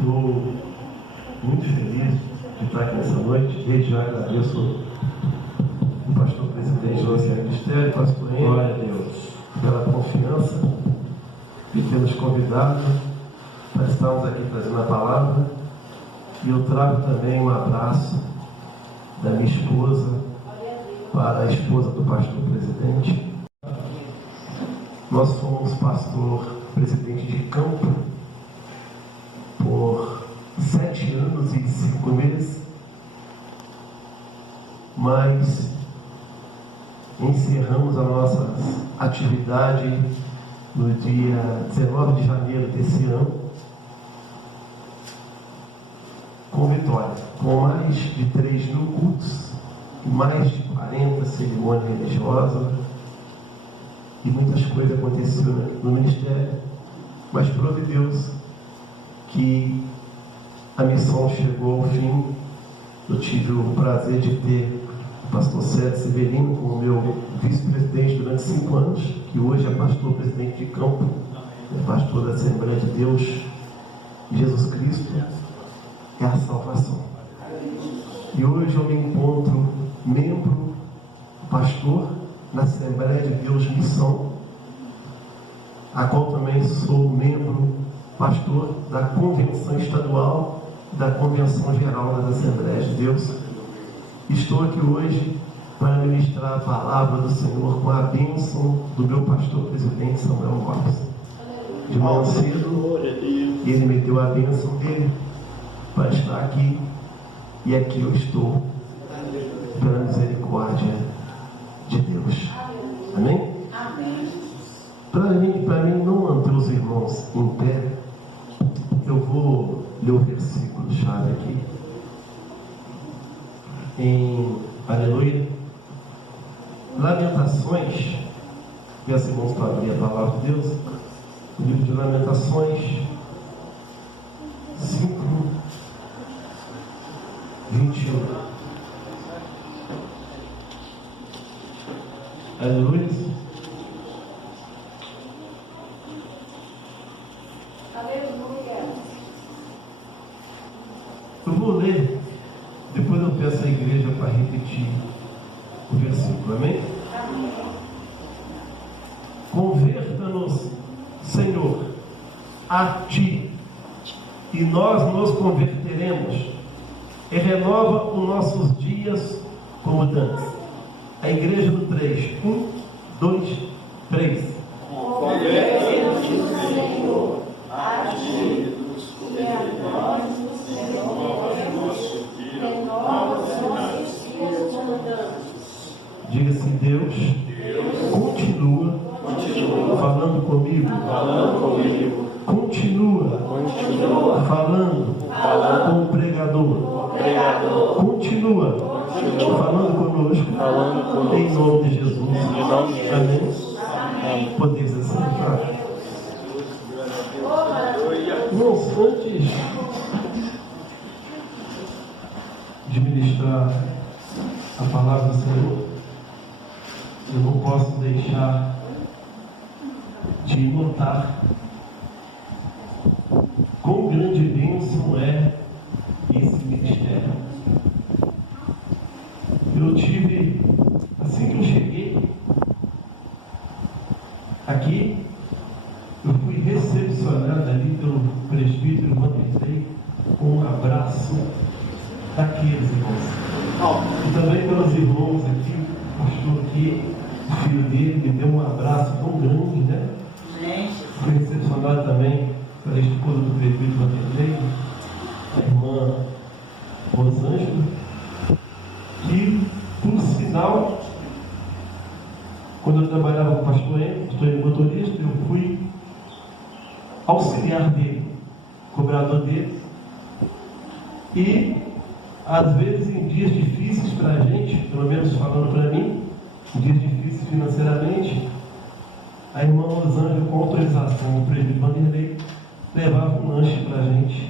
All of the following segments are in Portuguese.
Estou muito feliz de estar aqui nessa noite. Desde já agradeço o pastor presidente do nosso ministério, pastor Henrique, glória a Deus, pela confiança de ter nos convidado para estarmos aqui trazendo a palavra. E eu trago também um abraço da minha esposa para a esposa do pastor presidente. Nós fomos pastor presidente de campo por 7 anos e 5 meses, mas encerramos a nossa atividade no dia 19 de janeiro desse ano com vitória, com mais de 3.000 cultos, mais de 40 cerimônias religiosas, e muitas coisas aconteceram no ministério, mas prove Deus que a missão chegou ao fim. Eu tive o prazer de ter o pastor Sérgio Severino como meu vice-presidente durante 5 anos, que hoje é pastor presidente de campo, é pastor da Assembleia de Deus. Jesus Cristo é a salvação. E hoje eu me encontro membro, pastor na Assembleia de Deus Missão, a qual também sou membro, pastor da Convenção Estadual e da Convenção Geral das Assembleias de Deus. Estou aqui hoje para ministrar a palavra do Senhor com a bênção do meu pastor presidente Samuel Lopes. De manhã cedo, ele me deu a bênção dele para estar aqui, e aqui eu estou pela misericórdia de Deus. Amém? Amém. Para mim não manter os irmãos em pé, eu vou ler o versículo-chave aqui em Aleluia, Lamentações. Peço irmãos para abrir a palavra de Deus, o livro de Lamentações 5:21. Aleluia. Aleluia. Eu vou ler, depois eu peço à igreja para repetir o versículo. Amém? Amém. Converta-nos, Senhor, a Ti, e nós nos converteremos, e renova os nossos dias como dantes. A igreja do 3. 1, 2, 3. Convertemos, Senhor, a Ti, e a nós nos converteremos, renova os nossos dias como dantes. Diga assim: Deus continua falando comigo. Continua falando com o pregador. Continua falando conosco, em nome de Jesus. Amém? Podemos assentar. Irmãos, antes de ministrar a palavra do Senhor, eu não posso deixar de notar quão grande bênção é esse ministério. Eu tive, assim que eu cheguei aqui, eu fui recepcionado ali pelo presbítero Vanderlei com um abraço daqueles irmãos. E também pelos irmãos aqui, o pastor aqui, o filho dele, me deu um abraço tão grande, né? Fui recepcionado também pela esposa do presbítero Vanderlei, a irmã Rosângela, que, por sinal, quando eu trabalhava com o pastor Henrique, motorista, eu fui auxiliar dele, cobrador dele, e às vezes em dias difíceis para a gente, pelo menos falando para mim, em dias difíceis financeiramente, a irmã Rosângela, com autorização do presbítero Vanderlei, levava um lanche para a gente.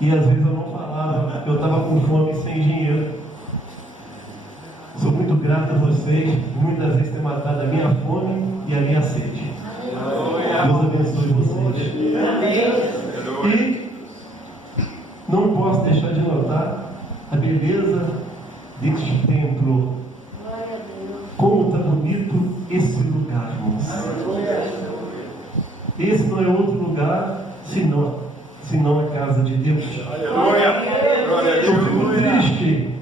E às vezes eu não falava, eu estava com fome e sem dinheiro. Sou muito grato a vocês, muitas vezes ter matado a minha fome e a minha sede. Deus abençoe vocês. E beleza deste templo. Como está bonito esse lugar, irmãos. Esse não é outro lugar senão a casa de Deus. Eu fico triste,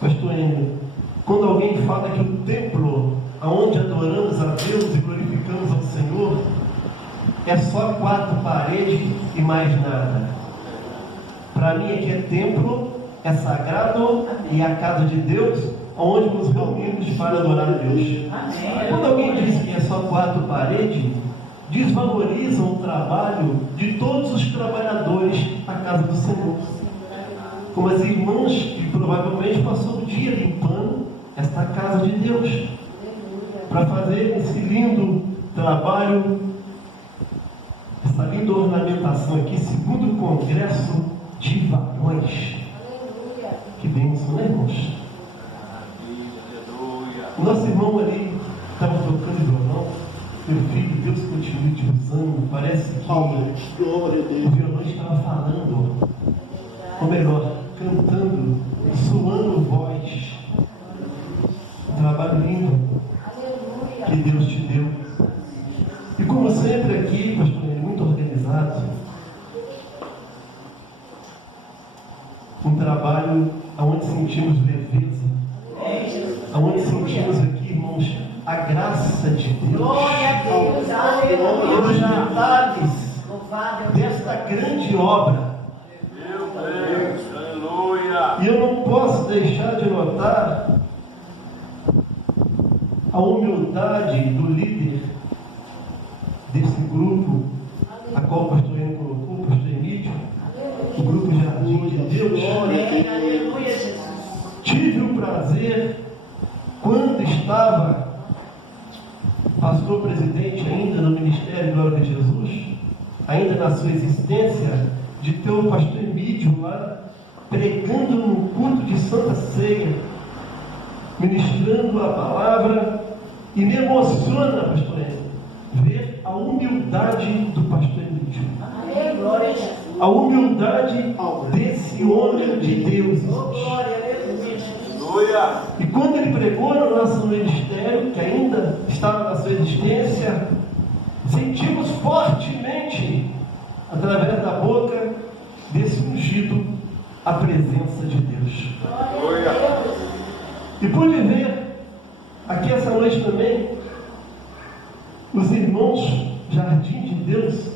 pastor Henrique, quando alguém fala que o templo onde adoramos a Deus e glorificamos ao Senhor é só 4 paredes e mais nada. Para mim aqui é templo, é sagrado e é a casa de Deus, onde nos reunimos para adorar a Deus. Quando alguém diz que é só 4 paredes, desvalorizam o trabalho de todos os trabalhadores da casa do Senhor. Como as irmãs que provavelmente passou o dia limpando esta casa de Deus, para fazer esse lindo trabalho, essa linda ornamentação aqui, segundo o Congresso de Varões. Que bênção, né, irmãos? O nosso irmão ali estava tocando violão. Meu filho, Deus continue te usando. Parece que o violão estava falando, ou melhor, cantando, suando voz. Um trabalho lindo que Deus te deu. E como sempre aqui, pastor, muito organizado. Um trabalho onde sentimos leveza, onde sentimos aqui, irmãos, a graça de Deus. Glória a Deus, aleluia. Os detalhes desta grande obra. Meu Deus, aleluia. E eu não posso deixar de notar a humildade do líder desse grupo, a qual o pastor Henrique colocou, o pastor Emílio, o grupo Jardim de Deus. Aleluia, Jesus. Tive o prazer, quando estava pastor presidente ainda no Ministério Glória de Jesus, ainda na sua existência, de ter o pastor Emílio lá, pregando no culto de Santa Ceia, ministrando a palavra, e me emociona, pastor Henrique, ver a humildade do pastor Emílio. Glória a Jesus. A humildade desse homem de Deus. Glória a Deus. Aleluia. E quando ele pregou no nosso ministério, que ainda estava na sua existência, sentimos fortemente, através da boca desse ungido, a presença de Deus. Aleluia. E pude ver aqui essa noite também os irmãos Jardim de Deus.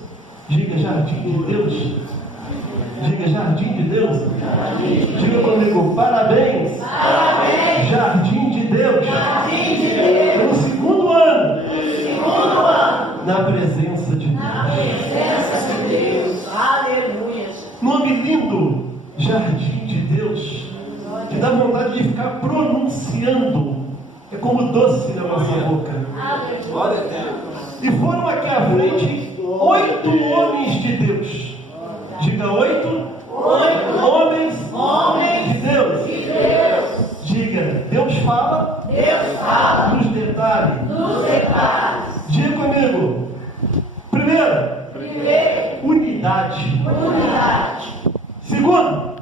Diga Jardim de Deus. Diga Jardim de Deus. Diga comigo, parabéns. Parabéns. Jardim de Deus. Jardim de Deus. No segundo ano. Segundo ano. Na presença de Na Deus. presença de Deus. Aleluia. Nome lindo, Jardim de Deus. Que dá vontade de ficar pronunciando. É como doce na nossa boca. Glória a Deus. E foram aqui à frente 8 homens de Deus. Diga 8 homens de Deus. Diga, Deus fala nos detalhes. Diga comigo. Primeiro, unidade. Segundo,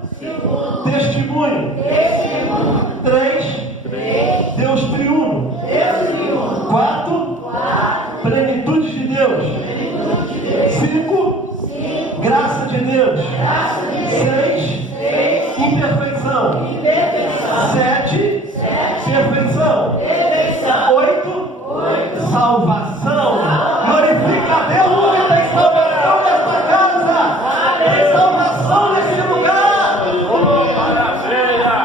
testemunho. 3, Deus triuno. 4, plenitude de Deus. 5, graça de Deus. 6, imperfeição. 7, perfeição. 8, salvação. Glorifica a Deus porque tem salvação nesta casa. Tem salvação nesse lugar. Maravilha.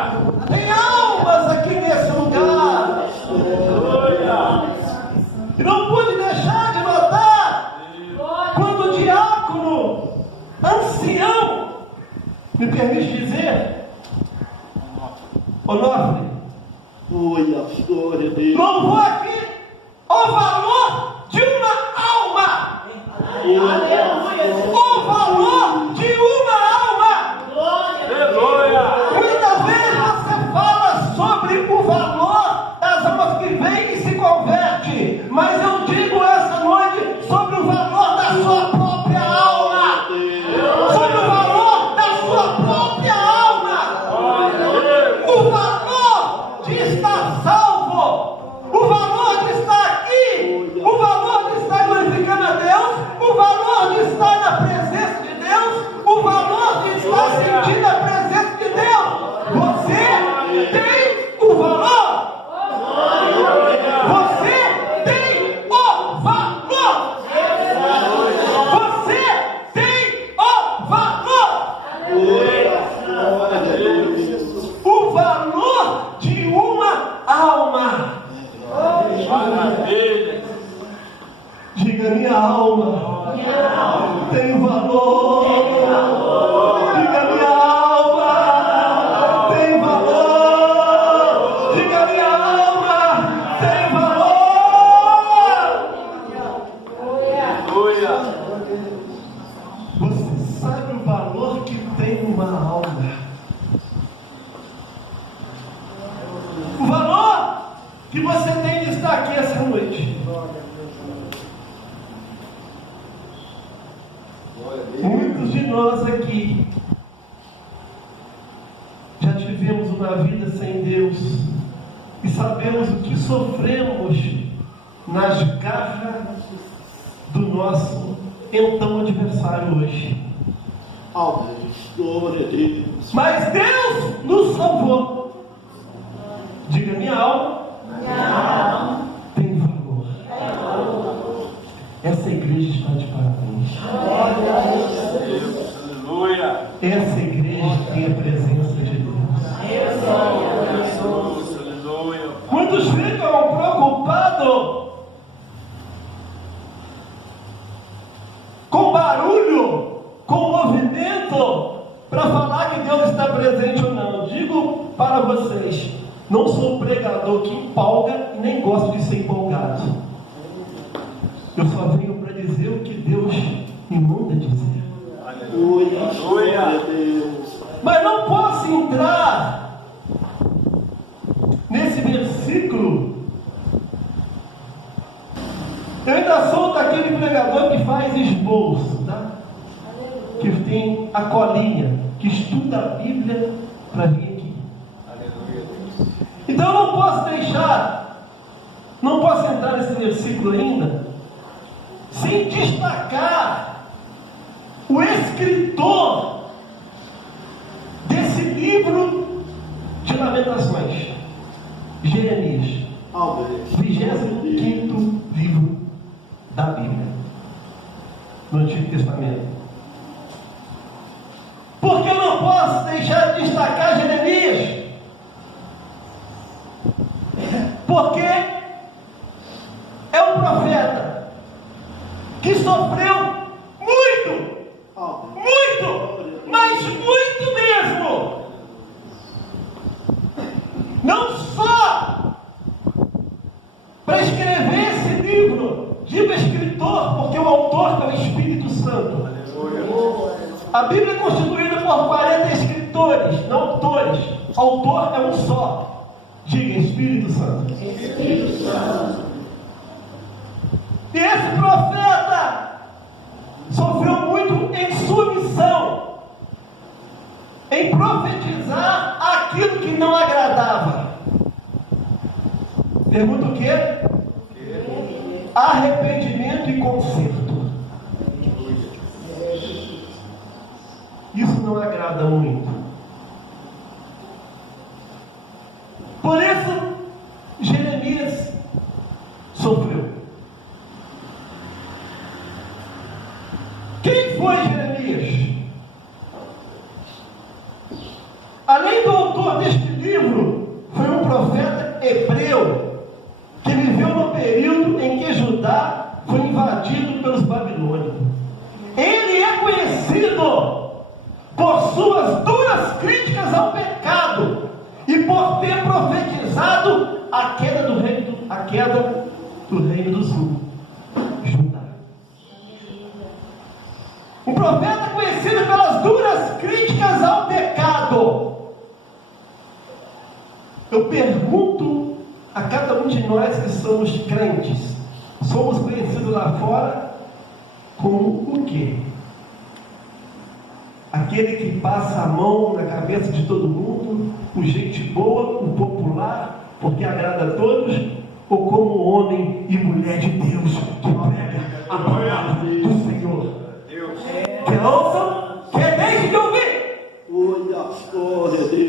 Tem almas aqui nesse lugar. E não pude deixar de notar quando o diácono, ancião, me permite dizer, Onofre, louvou aqui o valor de uma alma. O valor de uma alma. Aleluia. Muitas vezes você fala sobre o valor das almas que vêm e se converte, mas eu digo essa noite sobre o valor da sua própria alma. Sobre o valor da sua própria alma. alma tem valor. Diga: minha alma tem valor. Diga: minha alma tem valor. Aleluia. Você sabe o valor que tem uma alma? O valor que você tem de estar aqui essa noite. Muitos de nós aqui já tivemos uma vida sem Deus e sabemos o que sofremos nas garras do nosso então adversário hoje. Glória a Deus. Mas Deus nos salvou. Diga: minha alma tem valor. Essa igreja está de parabéns. Aleluia. Essa igreja tem a presença de Deus. Aleluia. Muitos ficam preocupados com barulho, com movimento, para falar que Deus está presente ou não. Digo para vocês, não sou pregador que empolga e nem gosto de ser empolgado. Eu só venho para dizer o que Deus me manda dizer. Glória a Deus. Mas não posso entrar nesse versículo. Eu ainda sou daquele pregador que faz esboço, tá? Que tem a colinha, que estuda a Bíblia para vir aqui. Então eu não posso entrar nesse versículo ainda, sem destacar o escritor desse livro de Lamentações, Jeremias, 25º livro da Bíblia, no Antigo Testamento. Porque eu não posso deixar de destacar Jeremias, porque é um profeta que sofreu muito, mas muito mesmo. Não só para escrever esse livro, digo escritor, porque o autor é o Espírito Santo. A Bíblia é constituída por 40 escritores, não autores. Autor é um só. Diga: Espírito Santo. Espírito Santo. E esse profeta sofreu muito em sua missão, em profetizar aquilo que não agradava. Pergunta o quê? Arrependimento e conserto. Isso não agrada muito. Por isso, Jeremias sofreu. Quem foi Jeremias? Além do autor deste livro, foi um profeta hebreu que viveu no período em que Judá foi invadido pelos babilônicos. Ele é conhecido por suas duras críticas ao pecado e por ter profetizado a queda do reino do sul, Judá. Um profeta conhecido pelas duras críticas ao pecado. Eu pergunto a cada um de nós que somos crentes, somos conhecidos lá fora como o quê? Aquele que passa a mão na cabeça de todo mundo, o gente boa, o popular, porque agrada a todos, ou como homem e mulher de Deus que prega a palavra do Senhor? Quer ouçam? Quer deixem de ouvir?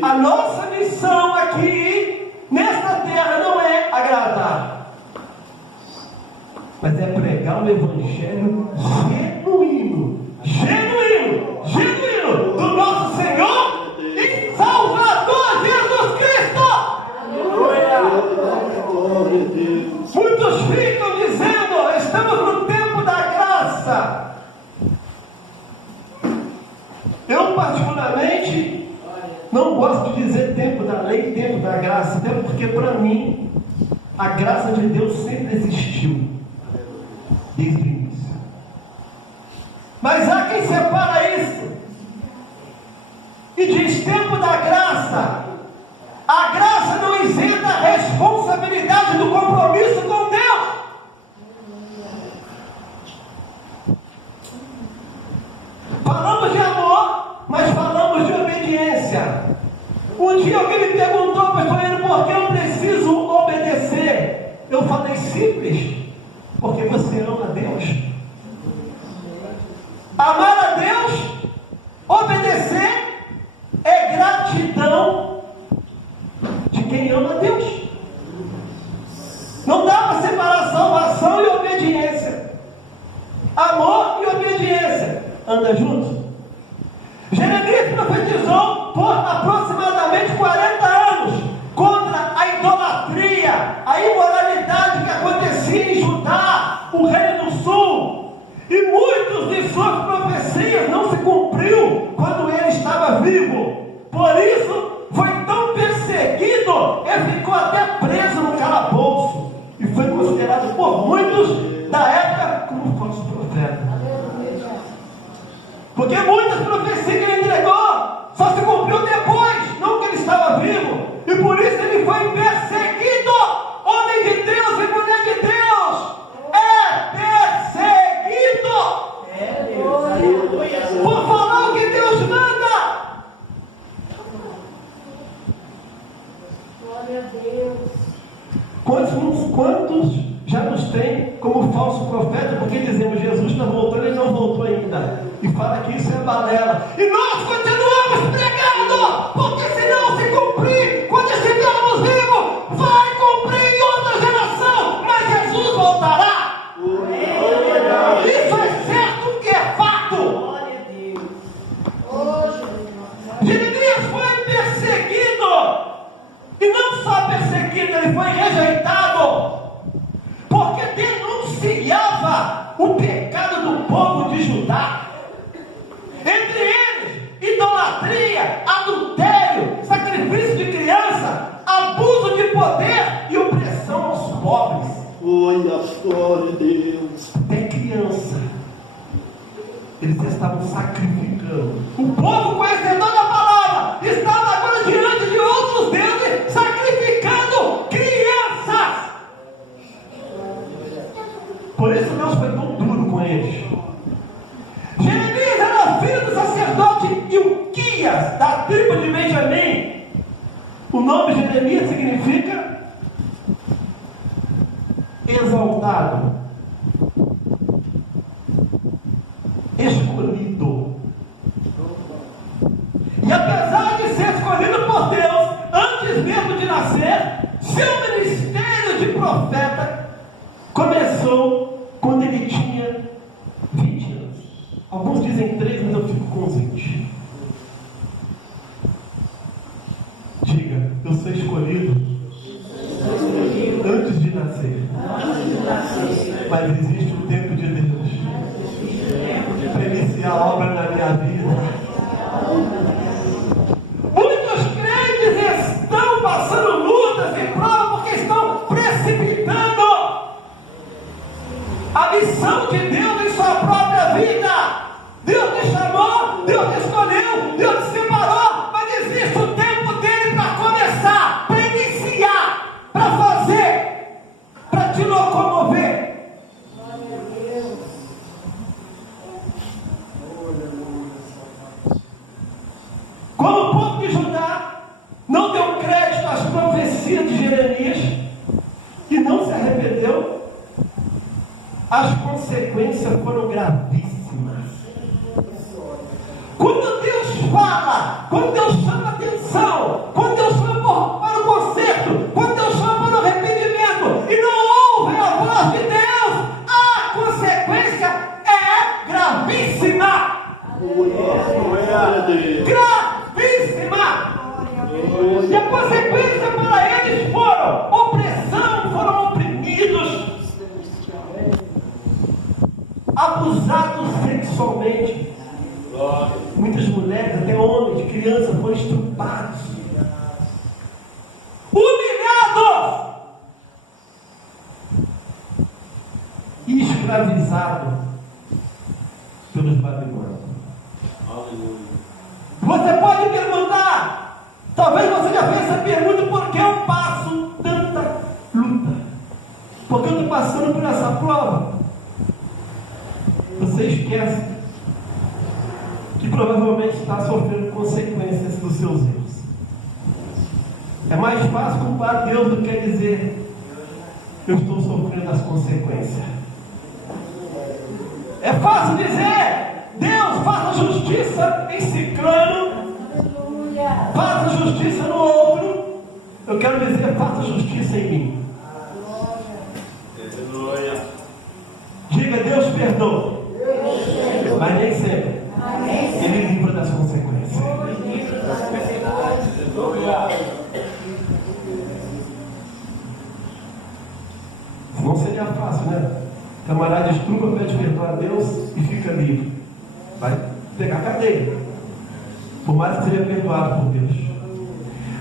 A nossa missão aqui nesta terra não é agradar, mas é pregar um evangelho genuíno do nosso Senhor e Salvador Jesus Cristo. Muitos ficam dizendo: estamos no tempo da graça. graça. Eu particularmente não gosto de dizer tempo da lei, tempo da graça, até porque para mim a graça de Deus sempre existiu, desde o início. Mas há quem separa isso e diz tempo da graça. A graça não isenta a responsabilidade do compromisso com Deus. Falamos de amor, mas falamos de obediência. Um dia alguém me perguntou, pastor Hélio, por que eu preciso obedecer? Eu falei simples, porque você ama Deus. Amar a Deus, obedecer, é gratidão de quem ama a Deus. Não dá para separar salvação e obediência. Amor e obediência anda juntos. Jeremias profetizou por aproximadamente 40 anos contra a idolatria, a imoralidade que acontecia em Judá, o reino do sul. E muitos de suas profecias não se cumpriu quando ele estava vivo. Por isso foi tão perseguido, ele ficou até preso no calabouço e foi considerado por muitos da época como falso profeta. Porque muitas profecias que ele entregou só se cumpriu depois, não que ele estava vivo. E por isso ele foi perseguido. Homem de Deus e mulher de Deus é perseguido por falar o que Deus manda. Glória a Deus. Quantos já nos tem como falso profeta, porque dizemos Jesus está voltando, ele não voltou ainda, e fala que isso é balela, e nós continuamos pregando, porque se não se cumprir, quando estivermos vivos, vai cumprir em outra geração, mas Jesus voltará. Isso é certo que é fato. Glória a Deus. Jeremias foi perseguido, e não só perseguido, ele foi rejeitado, porque denunciava o pecado do povo de Judá. Entre eles, idolatria, adultério, sacrifício de criança, abuso de poder e opressão aos pobres. Glória a Deus. Até criança, eles estavam sacrificando. O povo, conhecedor da palavra, estava agora diante de outros deuses, sacrificando crianças. Por isso Deus foi tão duro com eles. Jeremias era filho do sacerdote Ilquias, da tribo de Benjamim. O nome Jeremias significa exaltado, escolhido. E apesar de ser escolhido por Deus, antes mesmo de nascer, seu ministério de profeta começou quando ele tinha 20 anos. Alguns dizem 3, mas eu fico com os 20. Diga, eu sou escolhido antes de nascer. Mas existe um tempo de Deus para iniciar a obra na minha vida. Muitos crentes estão passando lutas e provas porque estão precipitando a missão de Deus em sua própria vida. Deus te chamou, Deus te escolheu, Deus te separou, mas existe o tempo dele para começar, para iniciar, para fazer, para te locomover. Como o povo de Judá não deu crédito às profecias de Jeremias e não se arrependeu, as consequências foram gravíssimas. Quando Deus fala, quando Deus chama atenção, quando Deus chama para o conserto, quando Deus chama para o arrependimento e não ouve a voz de Deus, a consequência é gravíssima. Glória a Deus. Gravíssima. E a consequência para eles foram opressão, foram oprimidos, abusados abusados sexualmente. Muitas mulheres, até homens, crianças, foram estuprados, humilhados e escravizados pelos babilônios. Você pode perguntar, talvez você já fez essa pergunta: por que eu passo tanta luta? Por que eu estou passando por essa prova? Você esquece que provavelmente está sofrendo consequências dos seus erros. É mais fácil culpar Deus do que dizer: eu estou sofrendo as consequências. É fácil dizer: Deus, faça justiça em ciclano, faça justiça no outro. Eu quero dizer: faça justiça em mim. Diga: Deus perdoa, mas nem sempre Ele livra das consequências. Não seria fácil, né? O camarada estrupa, pede perdão a Deus e fica livre. Vai pegar cadeia, por mais que seja perdoado por Deus.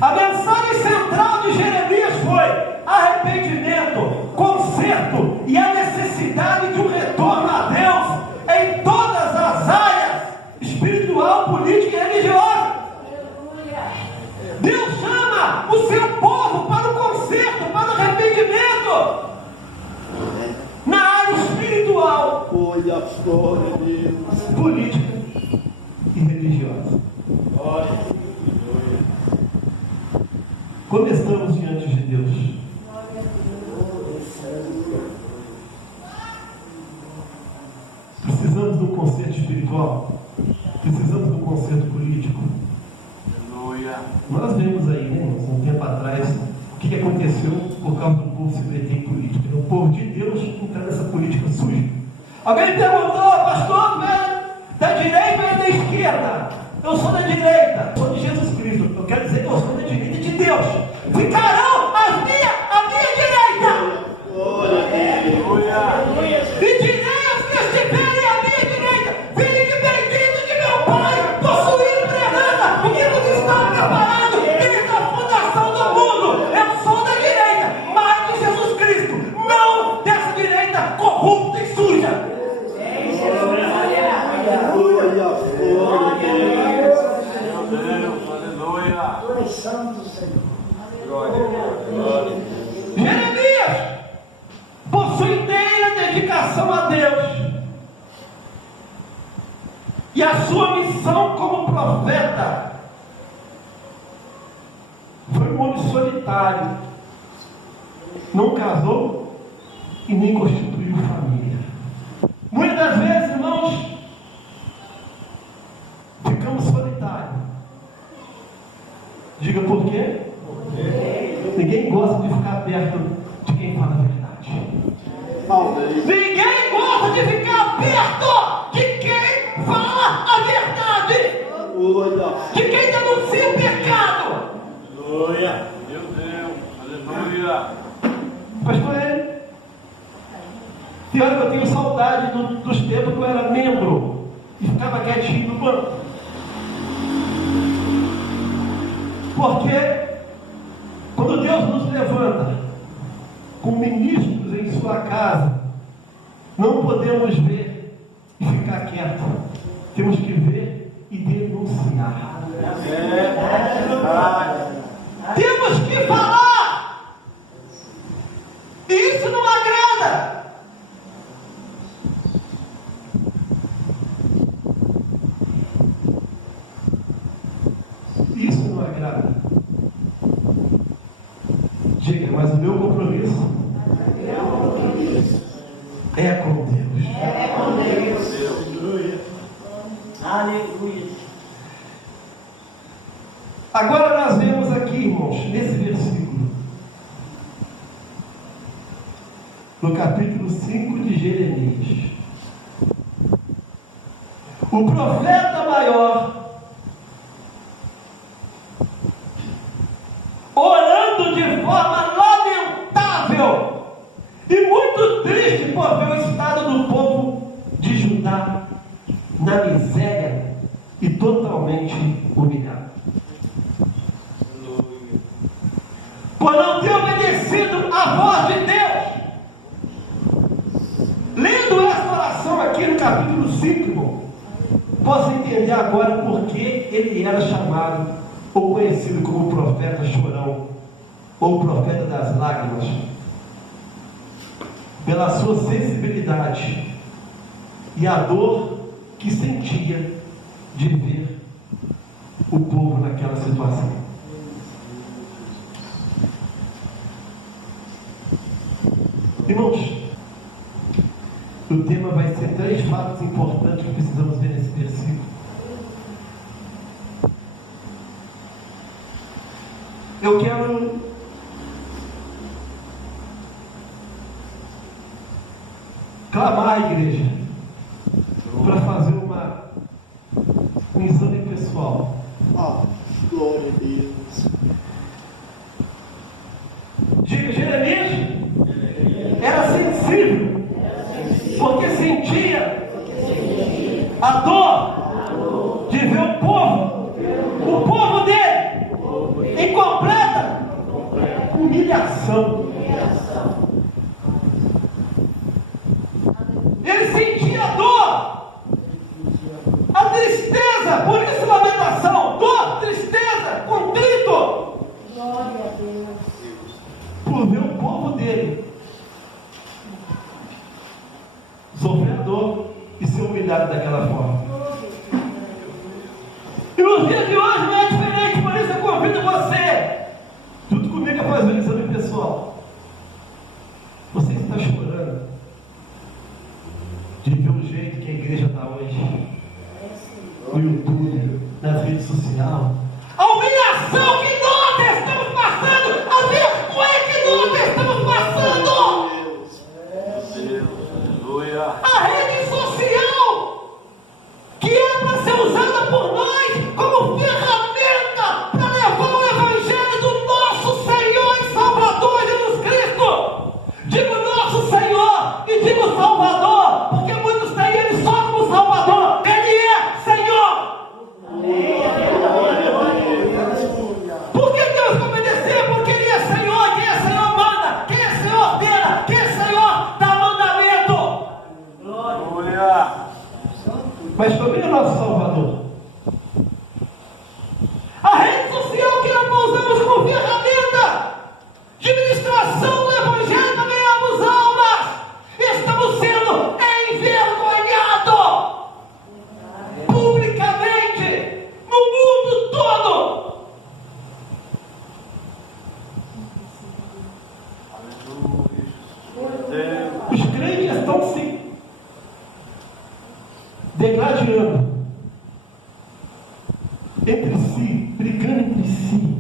A mensagem central de Jeremias foi arrependimento, conserto e a necessidade de um retorno a Deus em todas as áreas: espiritual, política e religiosa. Deus chama o seu povo para o conserto, para o arrependimento na área espiritual, política e religiosa. Como estamos diante de Deus? Precisamos do conserto espiritual? Precisamos do conserto político? Nós vemos aí, né, irmãos, um tempo atrás, o que aconteceu por causa do povo se meter em política. O povo de Deus entrar nessa política suja. Alguém me perguntou: pastor, da direita ou da esquerda? Eu sou da direita, sou de Jesus Cristo. Eu quero dizer que eu sou da direita de Deus. Ficarão à minha direita. E direi aos que estiverem à minha direita: vinde bendito de meu Pai, possuindo plenana, porque nos estão preparados desde a fundação do mundo. Eu sou da direita, mas de Jesus Cristo, não dessa direita corrupta e suja. Jeremias, por sua inteira dedicação a Deus e a sua missão como profeta, foi um homem solitário, não casou e nem constituiu família. Muitas das vezes, irmãos, ficamos solitários. Diga por quê? Ninguém gosta de ficar perto de quem fala a verdade. Ninguém gosta de ficar perto de quem fala a verdade. De quem denuncia o pecado. Aleluia. Meu Deus. Aleluia. Pastor, tem hora que eu tenho saudade dos tempos que eu era membro e ficava quietinho no banco. Porque quando Deus nos levanta com ministros em sua casa, não podemos ver e ficar quieto. Temos que ver e denunciar. Temos que falar. E isso não agrada. Isso não agrada. Diga: mas o meu compromisso é com Deus. É com Deus. Aleluia. Agora nós vemos aqui, irmãos, nesse versículo, no capítulo 5 de Jeremias, o profeta maior orando de forma lamentável e muito triste por ver o estado do povo de Judá. está na miséria e totalmente humilhado. Por não ter obedecido à voz de Deus. Lendo esta oração aqui no capítulo 5, irmão, posso entender agora porque ele era chamado ou conhecido como profeta chorão, ou profeta das lágrimas, pela sua sensibilidade e a dor que sentia de ver o povo naquela situação. Irmãos, o tema vai ser 3 fatos importantes que precisamos ver nesse versículo. Eu quero clamar à igreja para fazer um exame pessoal. Ah, glória a Deus. Diga, Jeremias era sensível, porque sentia a dor de ver o povo dele em completa humilhação. Ele sentia a dor, a tristeza, por isso lamentação, dor, tristeza, contrito. Glória a Deus. Por ver o povo dele sofrer a dor e ser humilhado daquela forma. E nos dias de hoje não é diferente, por isso eu convido você, junto comigo, a fazer um exame pessoal. Você está chorando de ver o jeito que a igreja está hoje, no YouTube, nas redes sociais, a humilhação que nós estamos passando, a vergonha que nós estamos passando, Aleluia. a rede social, que é para ser usada por nós como ferramenta para levar o evangelho do nosso Senhor e Salvador Jesus Cristo. Digo nosso Senhor e digo Salvador, porque muitos têm Ele só como Salvador. Ele é Senhor. Por que temos que obedecer? Porque Ele é Senhor. Quem é Senhor manda. Quem é Senhor ordena. Quem é Senhor dá mandamento. Aleluia. Mas também é nosso Salvador. A rede social que nós usamos como ferramenta de ministração do Evangelho para ganharmos almas, estamos sendo envergonhados publicamente no mundo todo. Os crentes estão se degradando entre si, brigando entre si,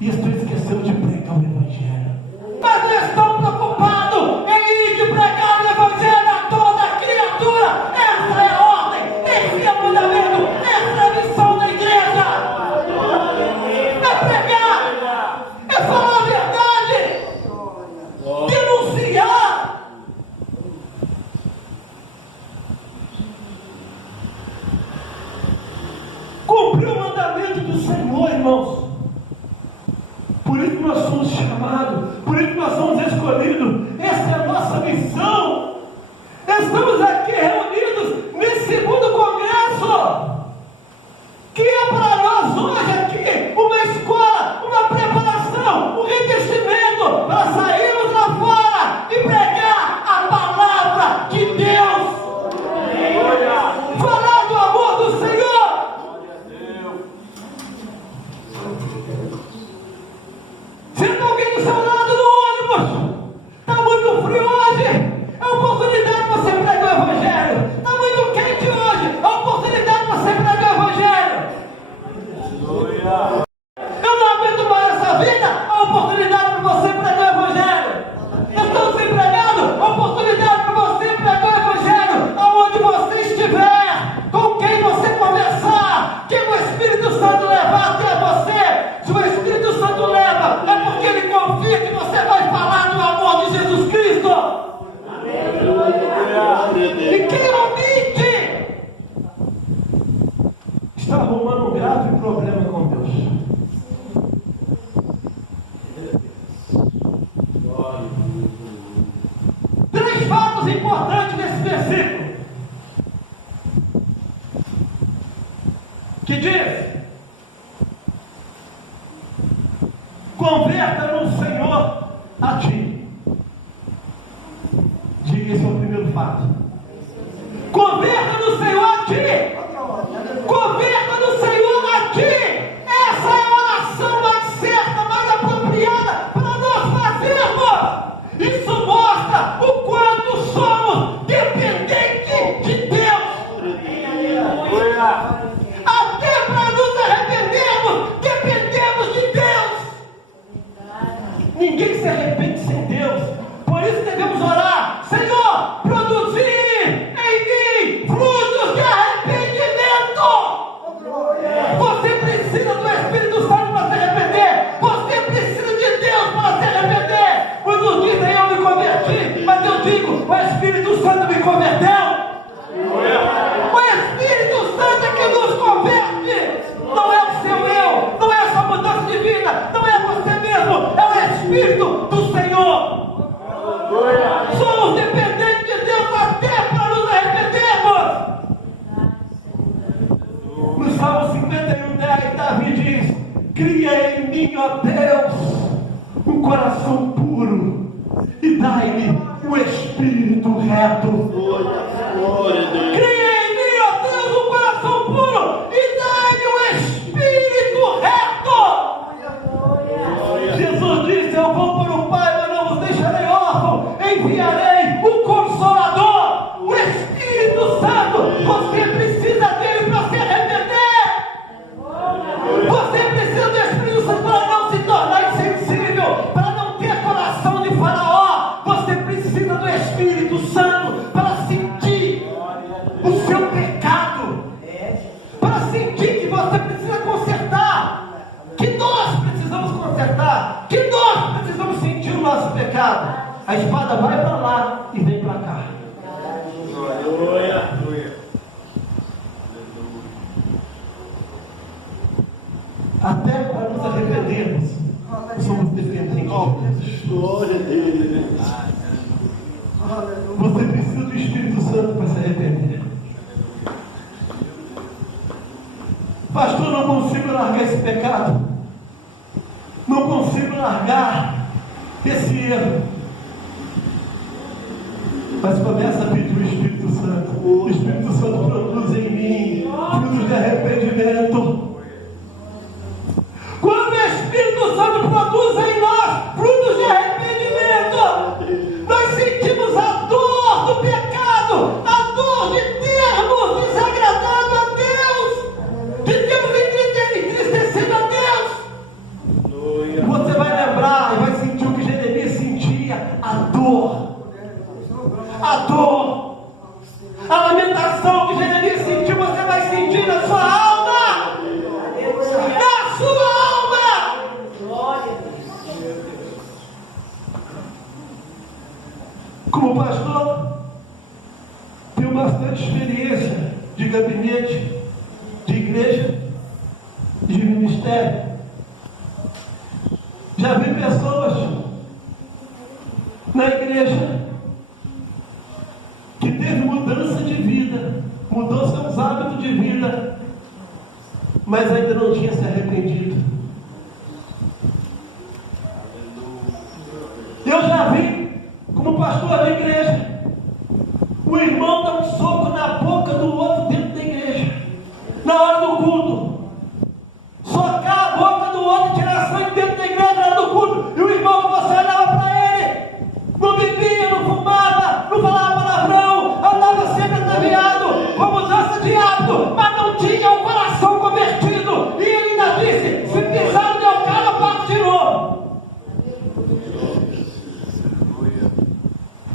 e estão esquecendo de pregar o Evangelho. Mas não estão preocupados em ir de pregar o Evangelho a toda criatura. Essa é a ordem, esse é o mandamento, essa é a missão da igreja. É pregar, é falar a verdade, denunciar. Cumprir o mandamento do Senhor, irmãos. Por isso que nós somos chamados, por isso que nós somos escolhidos. Essa é a nossa missão. Estamos aqui reunidos nesse segundo congresso, que é para nós hoje aqui uma escola, uma preparação, um revestimento para sairmos lá fora e pregar a palavra de Deus. Falar do amor do Senhor. Senta alguém do seu lado no ônibus. Está muito frio hoje. É a oportunidade de você pregar o Evangelho. está arrumando um grave problema com Deus. Três fatos importantes nesse versículo. Que diz: converta no Senhor a ti. Diga, esse é o primeiro fato. Converta no Senhor a ti. Converta no Senhor a ti. Essa é a oração mais certa, mais apropriada para nós fazermos. Isso mostra o quanto somos dependentes de Deus. Até para nos arrependermos, dependemos de Deus. Ninguém se arrepende sem Deus. Por isso devemos orar: Senhor, produzir em mim frutos de arrependimento. Você precisa do Espírito Santo para se arrepender. Você precisa de Deus para se arrepender. Muitos dizem: eu me converti, mas eu digo: o Espírito Santo me converteu. O Espírito Santo é que nos converte. Não é o seu eu, não é a sua mudança de vida, não é você mesmo, é o Espírito do Senhor. Somos dependentes de Deus até para nos arrependermos. No Salmo 51:10, Davi diz: cria em mim, ó Deus, um coração puro e dai-me o espírito reto. Cria em mim, ó Deus, um coração puro e dai-me o espírito reto. Jesus disse: eu vou para o Pai, mas não vos deixarei órfão. Enviarei o Consolador, o Espírito Santo. Você precisa dele para se arrepender. Você precisa do Espírito Santo para não se tornar insensível, para não ter coração de Faraó. Você precisa do Espírito Santo para sentir o seu pecado, para sentir que você precisa consertar, que nós precisamos consertar, que nós precisamos sentir o nosso pecado. A espada vai para lá e vem para cá. Até para nos arrependermos, somos dependentes. Glória a Deus. Você precisa do Espírito Santo para se arrepender. Pastor, não consigo largar esse pecado. Não consigo largar esse erro. Mas começa a pedir o Espírito Santo. O Espírito Santo produz em mim frutos de arrependimento. Quando o Espírito Santo produz em nós frutos de arrependimento, nós sentimos a dor do pecado, a dor de termos desagradado a Deus, de termos entristecido a Deus. Você vai lembrar e vai sentir o que Jeremias sentia: a dor, a lamentação que Jeremias sentiu. Você vai sentir na sua alma, na sua alma. Como pastor, tenho bastante experiência de gabinete, de igreja, de ministério. Já vi pessoas na igreja que teve mudança de vida, mudou seus hábitos de vida, mas ainda não tinha se arrependido. Eu já vi, como pastor da igreja, o irmão dá um soco na boca do outro dentro da igreja, na hora do culto. Socar a boca do outro e tirar sangue dentro da igreja na hora do culto. E o irmão que você olhava para ele, não bebia, não fumava, não falava palavrão, andava sempre ataviado, com mudança de hábito, mas não tinha o coração convertido. E ele ainda disse: se pisar no meu cara, eu parto de novo.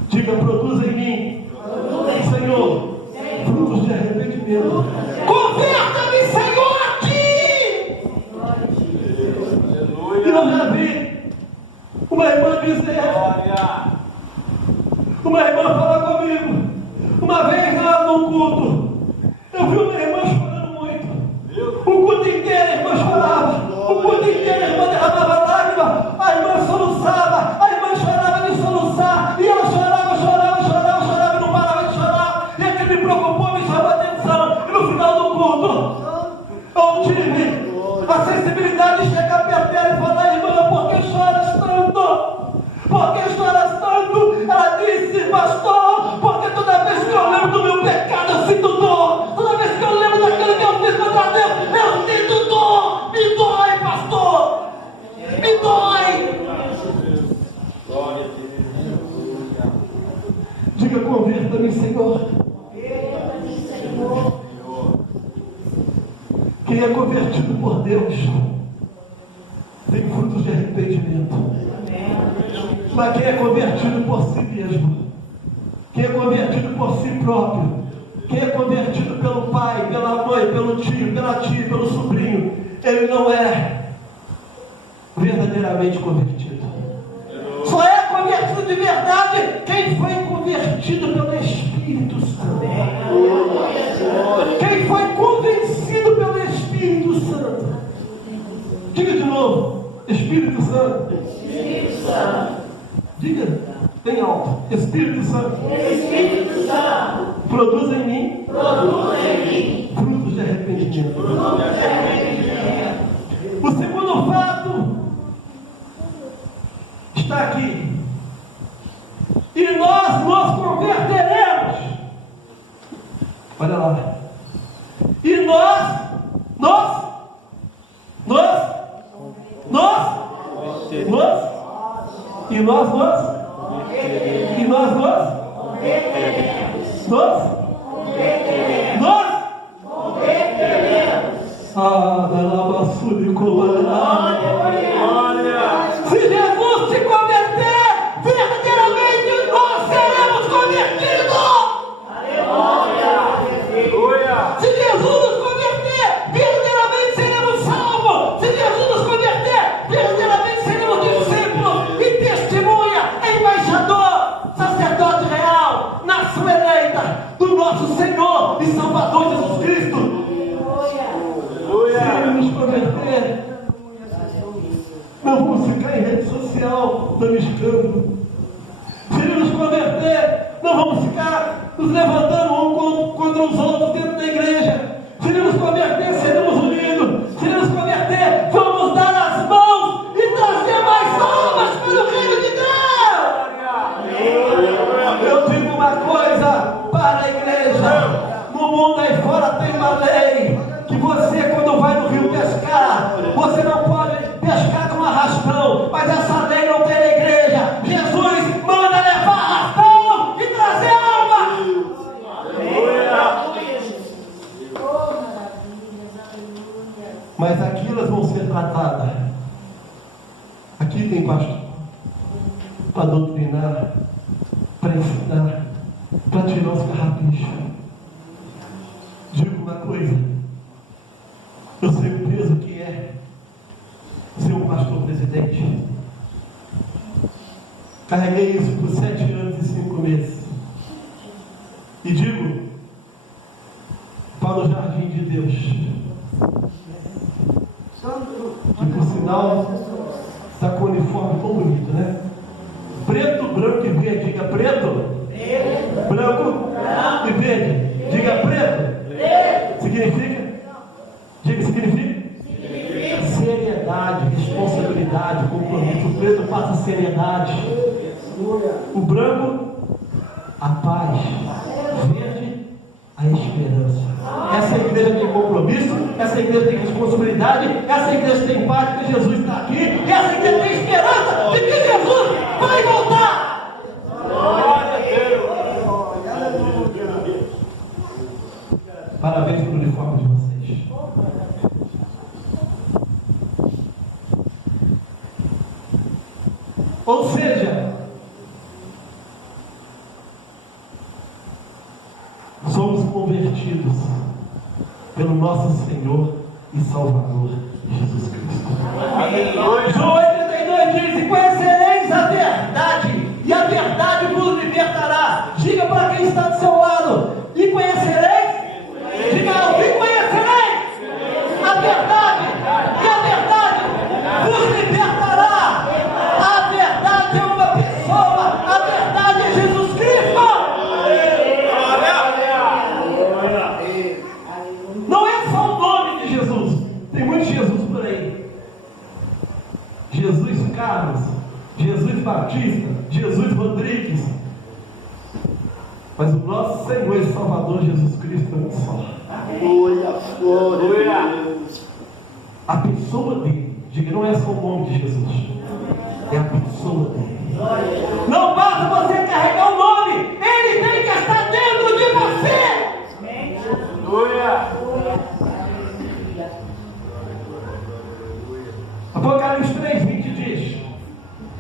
Diga: produza em mim, Senhor, frutos de arrependimento. Converta-me, Senhor, aqui. E eu já vi uma irmã dizer, uma irmã falou comigo, uma vez lá no culto, eu vi uma irmã chorando muito. Quem é convertido por Deus tem frutos de arrependimento. Mas quem é convertido por si mesmo, quem é convertido por si próprio, quem é convertido pelo pai, pela mãe, pelo tio, pela tia, pelo sobrinho, ele não é verdadeiramente convertido. Só é convertido de verdade quem foi convertido pelo Espírito Santo. Quem foi convencido pelo Espírito Santo. Diga de novo: Espírito Santo. Espírito Santo. Diga bem alto: Espírito Santo. Espírito Santo. Produz em mim. Produz em mim. Frutos de arrependimento. Frutos de arrependimento. O segundo fato está aqui. E nós nos converteremos. Olha lá. E nós se Jesus se converter, verdadeiramente nós seremos convertidos. Se Jesus nos converter, verdadeiramente seremos salvos. Se Jesus nos converter, verdadeiramente seremos discípulos e testemunha, embaixador, sacerdote real, nação eleita do nosso Senhor e Salvador Jesus Cristo. Se Ele nos converter, não vamos ficar em rede social dando escândalo. Se Ele nos converter, não vamos ficar nos levantando um contra os outros dentro da igreja. Se Ele nos converter, seremos unidos. Se Ele nos converter, vamos dar as mãos e trazer mais almas para o reino de Deus. Eu digo uma coisa para a igreja: no mundo aí fora tem uma lei que você, quando vai no rio pescar, você não pode pescar com arrastão, mas essa lei não tem na igreja. Jesus manda levar arrastão e trazer alma. Mas aqui elas vão ser tratadas. Aqui tem pastor para doutrinar, para ensinar, para tirar os carrapichos. Digo uma coisa: eu sei o peso que é ser um pastor presidente. Carreguei isso por 7 anos e 5 meses. E digo para o jardim de Deus, que por sinal está com o uniforme tão bonito, né? Preto, branco e verde. Diga preto, branco e verde. Diga preto. Significa? Diga, significa? Seriedade, responsabilidade, compromisso. O preto passa seriedade. O branco, a paz. Verde, a esperança. Essa igreja tem compromisso, essa igreja tem responsabilidade, essa igreja tem paz porque Jesus está aqui, e essa igreja tem esperança de que Jesus vai voltar. Parabéns pelo uniforme de vocês. Ou seja, somos convertidos pelo nosso Senhor e Salvador Jesus Cristo. João 8,32 diz: e conhecereis a verdade, e a verdade vos libertará. Diga para quem está do seu lado: e conhecereis? Diga alto: e conhecereis a verdade, e a verdade vos libertará. A verdade é uma pessoa, a verdade é Jesus Cristo. Não é só o nome de Jesus, tem muito Jesus por aí. Jesus Carlos, Jesus Batista, Jesus Rodrigues. Mas o nosso Senhor e Salvador Jesus Cristo é um só. A pessoa dele, diga, não é só o nome de Jesus, é a pessoa dele. Não basta você carregar o nome, ele tem que estar dentro de você.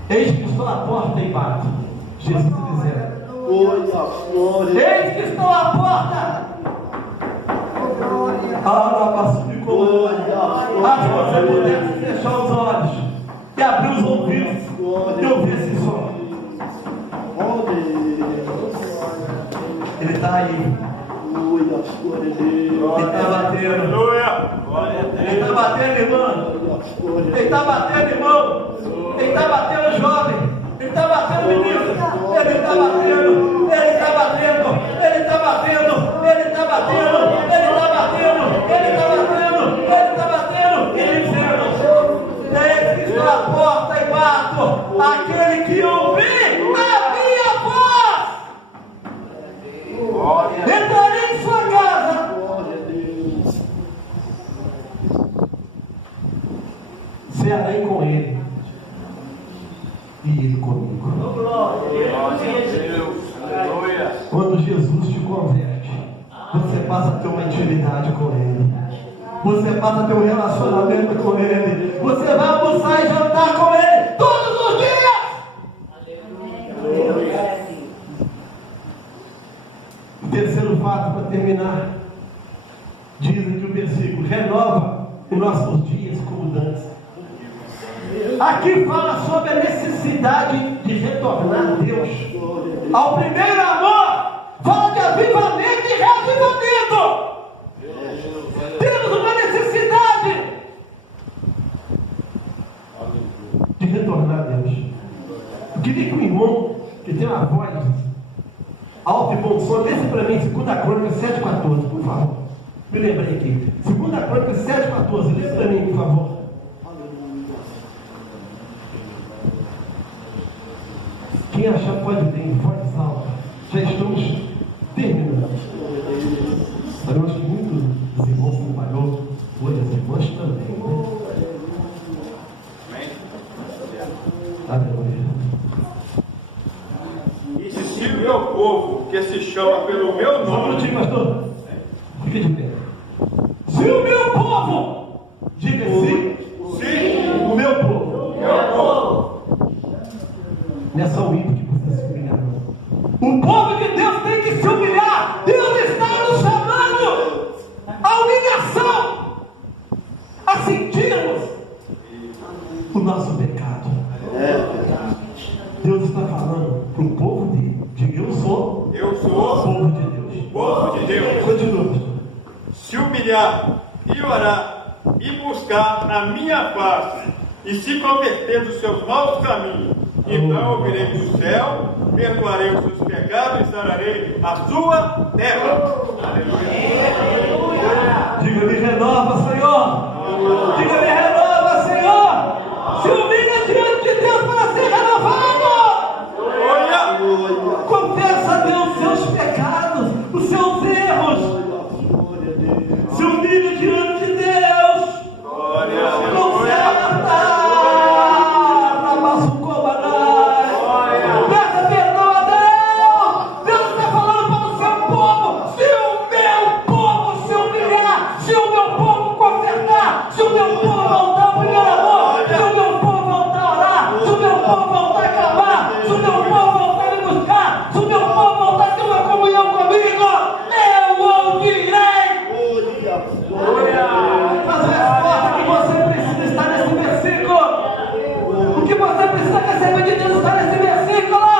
Eis que estou à porta e bato. Jesus dizendo: eis que estou à porta. Acho que você pudesse fechar os olhos e abrir os ouvidos e ouvir esse som. Ele está aí. Ele está batendo. Ele está batendo, irmão. Ele está batendo, irmão. Ele está batendo, jovem. Ele está batendo, menino. Ele está batendo. Ele está batendo. Ele está batendo. Ele está batendo. Ele está batendo. Ele está batendo. Ele está batendo. E dizendo: eis que estou à porta e bato. Aquele que ouvir a minha voz, entrarei em sua casa. Cearei com ele e ele comigo. Quando Jesus te converte, você passa a ter uma intimidade com ele. Você passa a ter um relacionamento com ele. Você vai almoçar e jantar com ele todos os dias. O terceiro fato, para terminar, diz aqui o versículo: renova os nossos dias como dança. Aqui fala sobre a necessidade de retornar a Deus, ao primeiro amor. Fala de avivamento e reavivamento. Temos uma necessidade de retornar a Deus. Eu queria que o irmão, que tem uma voz alta e bom som, lesse para mim 2 Crônicas 7,14, por favor. Me lembrei aqui. 2 Crônicas 7,14, lesse para mim, por favor. Quem achar pode vir, voz alta. Já estamos terminando. Mas eu acho que muitos irmãos se parou, foi as irmãs também. Aleluia. E se o meu povo, que se chama pelo meu Só um nome, minutinho, pastor. Fica de pé. Se o meu povo, diga sim. sim, O meu povo. meu povo, Não é só o ímpio que precisa se humilhar, não. O povo de Deus tem que se humilhar. Deus está nos chamando à humilhação, a sentirmos o nosso pecado. Deus está falando para o povo dele. Diga: eu sou o povo de Deus. povo de Deus, Continua, pastor. se humilhar e orar e buscar a minha face e se converter dos seus maus caminhos, então ouvirei do céu, perdoarei os seus pecados e sararei a sua terra. Aleluia. Diga: me renova, Senhor. Diga: me renova, Senhor. Se humilha diante de Deus para ser renovado. Confessa a Deus os seus pecados, os seus erros. Se humilha diante de Deus. Conserta. Peça perdão a Deus. Deus está falando para o seu povo: se o meu povo se humilhar, se o meu povo consertar, se o meu povo voltar ao primeiro amor, se o meu povo voltar a orar, se o meu povo voltar a clamar, se o meu povo voltar a me buscar, se o meu povo voltar a ter uma comunhão comigo, eu ouvirei. Mas a resposta que você precisa está nesse versículo. O que você precisa receber de Deus está nesse versículo.